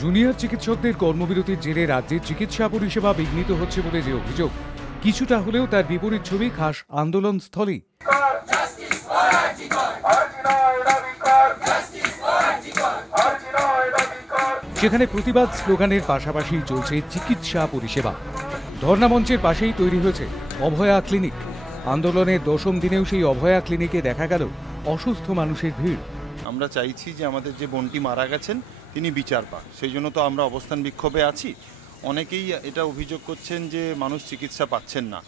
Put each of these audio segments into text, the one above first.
Junior চিকিৎসকদের কর্মবিরতির জেরে রাজ্যের চিকিৎসা পরিষেবা বিঘ্নিত হচ্ছে বলে যে অভিযোগ, কিছুটা হলেও তার বিপরীত ছবি খাস আন্দোলনস্থলে। সেখানে প্রতিবাদ স্লোগানের পাশাপাশি চলছে চিকিৎসা পরিষেবা। ধর্ণা মঞ্চের পাশেই তৈরি হয়েছে অভয়া ক্লিনিক। আন্দোলনের দশম দিনেও সেই অভয়া ক্লিনিকে দেখা গেল অসুস্থ মানুষের ভিড়। আমরা চাইছি যে আমাদের যে বোনটি মারা গেছেন তিনি বিচার পাক, সেই জন্য তো আমরা অবস্থান বিক্ষোভে আছি। অনেকেই এটা অভিযোগ করছেন যে মানুষ চিকিৎসা পাচ্ছেন না।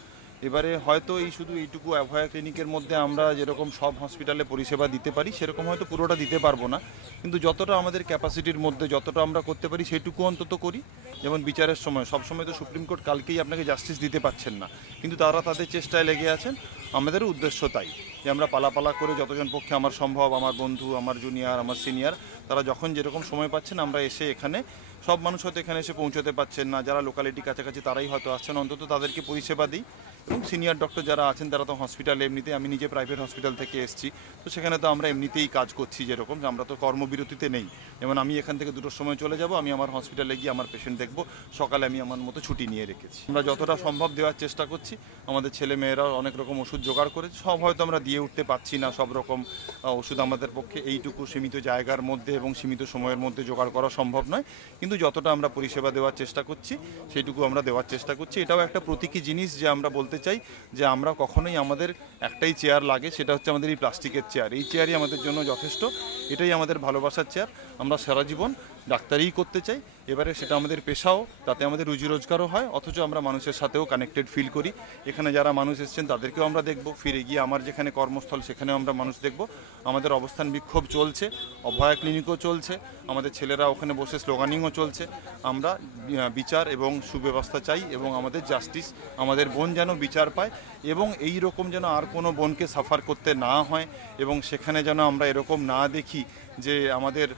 এবারে হয়তো শুধু এইটুকু অভয়া ক্লিনিকের মধ্যে আমরা যেরকম সব হসপিটালে পরিষেবা দিতে পারি সেরকম হয়তো পুরোটা দিতে পারবো না, কিন্তু যতটা আমাদের ক্যাপাসিটির মধ্যে যতটা আমরা করতে পারি সেইটুকু অন্তত করি। যেমন বিচারের সময় সবসময় তো সুপ্রিম কোর্ট কালকেই আপনাকে জাস্টিস দিতে পারছেন না, কিন্তু তারা তাদের চেষ্টায় লেগে আছেন। আমাদেরও উদ্দেশ্য তাই যে আমরা পালাপালা করে যতজন পক্ষে আমার সম্ভব, আমার বন্ধু, আমার জুনিয়র, আমার সিনিয়র, তারা যখন যেরকম সময় পাচ্ছেন আমরা এসে এখানে, সব মানুষ হয়তো এখানে এসে পৌঁছতে পারছেন না, যারা লোকালিটি কাছাকাছি তারাই হয়তো আসছেন, অন্তত তাদেরকে পরিষেবা দিই। এবং সিনিয়র ডক্টর যারা আছেন তারা তো হসপিটালে এমনিতে, আমি নিজে প্রাইভেট হসপিটাল থেকে এসেছি, তো সেখানে তো আমরা এমনিতেই কাজ করছি, যেরকম আমরা তো কর্মবিরতিতে নেই। যেমন আমি এখান থেকে 2টোর সময় চলে যাব, আমি আমার হসপিটালে গিয়ে আমার পেশেন্ট দেখব, সকালে আমি আমার মতো ছুটি নিয়ে রেখেছি। আমরা যতটা সম্ভব দেওয়ার চেষ্টা করছি। আমাদের ছেলে মেয়েরাও অনেক রকম ওষুধ জোগাড় করেছে, সব হয়তো আমরা দিয়ে উঠতে পারছি না, সব রকম ওষুধ আমাদের পক্ষে এইটুকু সীমিত জায়গার মধ্যে এবং সীমিত সময়ের মধ্যে জোগাড় করা সম্ভব নয়, কিন্তু যতটা আমরা পরিষেবা দেওয়ার চেষ্টা করছি সেইটুকু আমরা দেওয়ার চেষ্টা করছি। এটাও একটা প্রতীকী জিনিস যে আমরা বলতে চাই যে আমরা কখনোই, আমাদের একটাই চেয়ার লাগে, সেটা হচ্ছে আমাদের এই প্লাস্টিকের চেয়ার। এই চেয়ারই আমাদের জন্য যথেষ্ট, এটাই আমাদের ভালোবাসার চেয়ার। আমরা সারা জীবন ডাক্তারিই করতে চাই, এবারে সেটা আমাদের পেশাও, তাতে আমাদের রুজি রোজগারও হয়, অথচ আমরা মানুষের সাথেও কানেক্টেড ফিল করি। এখানে যারা মানুষ এসছেন তাদেরকেও আমরা দেখব, ফিরে গিয়ে আমার যেখানে কর্মস্থল সেখানেও আমরা মানুষ দেখব। আমাদের অবস্থান বিক্ষোভ চলছে, অভয়া ক্লিনিকও চলছে, আমাদের ছেলেরা ওখানে বসে স্লোগানিংও চলছে। আমরা বিচার এবং সুব্যবস্থা চাই এবং আমাদের জাস্টিস, আমাদের বোন যেন বিচার পায় এবং এই রকম যেন আর কোনো বোনকে সাফার করতে না হয়, এবং সেখানে যেন আমরা এরকম না দেখি যে আমাদের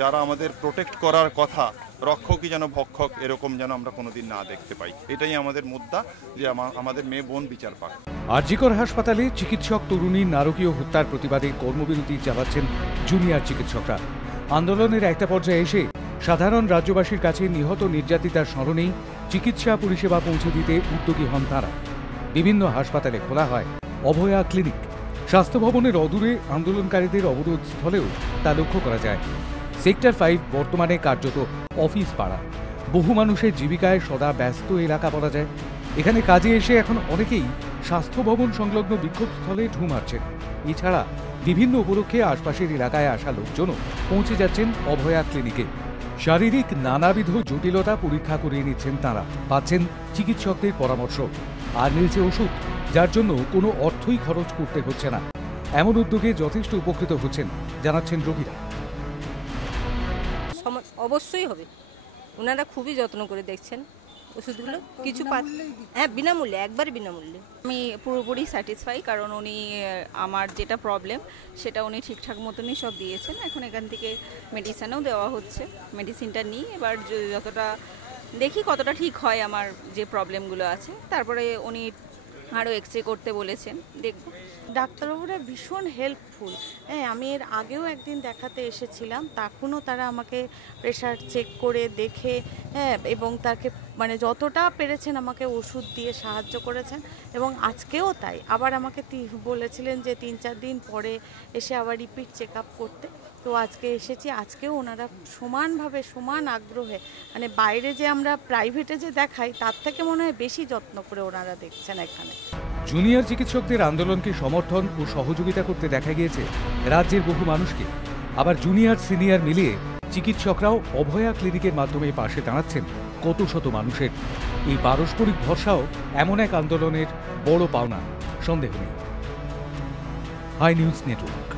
যারা আমাদের প্রোটেক্ট করার কথা, রক্ষকই যেন ভক্ষক, এরকম যেন আমরা কোনোদিন না দেখতে পাই। এটাই আমাদের মুদ্রা, যে আমাদের মেয়ে বোন বিচার পাক। আরজিকর হাসপাতালে চিকিৎসক তরুণীর নারকীয় হত্যার প্রতিবাদে কর্মবিরতি চালাচ্ছেন জুনিয়র চিকিৎসকরা। আন্দোলনের একটা পর্যায়ে এসে সাধারণ রাজ্যবাসীর কাছে নিহত নির্যাতিতার স্মরণেই চিকিৎসা পরিষেবা পৌঁছে দিতে উদ্যোগী হন তাঁরা। বিভিন্ন হাসপাতালে খোলা হয় অভয়া ক্লিনিক। স্বাস্থ্য ভবনের অদূরে আন্দোলনকারীদের অবরোধ স্থলেও তা লক্ষ্য করা যায়। সেক্টর 5 বর্তমানে কার্যত অফিস পাড়া, বহু মানুষের জীবিকায় সদা ব্যস্ত এলাকা বলা যায়। এখানে কাজে এসে এখন অনেকেই স্বাস্থ্য ভবন সংলগ্ন বিক্ষোভস্থলে ঢুঁ মারছেন। এছাড়া বিভিন্ন উপলক্ষে আশপাশের এলাকায় আসা লোকজনও পৌঁছে যাচ্ছেন অভয়া ক্লিনিকে। শারীরিক নানাবিধ জটিলতা পরীক্ষা করিয়ে নিচ্ছেন তাঁরা, পাচ্ছেন চিকিৎসকদের পরামর্শ, আর মিলছে ওষুধ, যার জন্য কোনো অর্থই খরচ করতে হচ্ছে না। এমন উদ্যোগে যথেষ্ট উপকৃত হচ্ছেন জানাচ্ছেন রোগীরা। অবশ্যই হবে, ওনারা খুবই যত্ন করে দেখছেন ওষুধগুলো, কিছু হ্যাঁ বিনামূল্যে, একবার বিনামূল্যে। আমি পুরোপুরি স্যাটিসফাই, কারণ উনি আমার যেটা প্রবলেম সেটা উনি ঠিকঠাক মতনই সব দিয়েছেন। এখন এখান থেকে মেডিসিনও দেওয়া হচ্ছে, মেডিসিনটা নিই, এবার যতটা দেখি কতটা ঠিক হয় আমার যে প্রবলেমগুলো আছে। তারপরে উনি আরও এক্সরে করতে বলেছেন, দেখব। ডাক্তারবাবুরা ভীষণ হেল্পফুল। হ্যাঁ, আমি এর আগেও একদিন দেখাতে এসেছিলাম, তখনও তারা আমাকে প্রেশার চেক করে দেখে, হ্যাঁ, এবং তাকে মানে যতটা পেরেছেন আমাকে ওষুধ দিয়ে সাহায্য করেছেন, এবং আজকেও তাই। আবার আমাকে বলেছিলেন যে 3-4 দিন পরে এসে আবার রিপিট চেক আপ করতে, তো আজকে এসেছি। আজকেও ওনারা সমানভাবে, সমান আগ্রহে, মানে বাইরে যে আমরা প্রাইভেটে যে দেখাই তার থেকে মনে হয় বেশি যত্ন করে ওনারা দেখছেন এখানে। জুনিয়র চিকিৎসকদের আন্দোলনকে সমর্থন ও সহযোগিতা করতে দেখা গিয়েছে রাজ্যের বহু মানুষকে। আবার জুনিয়র সিনিয়র মিলিয়ে চিকিৎসকরাও অভয়া ক্লিনিকের মাধ্যমে পাশে দাঁড়াচ্ছেন কত শত মানুষের। এই পারস্পরিক ভরসাও এমন এক আন্দোলনের বড় পাওনা, সন্দেহ নেই। Hi news network.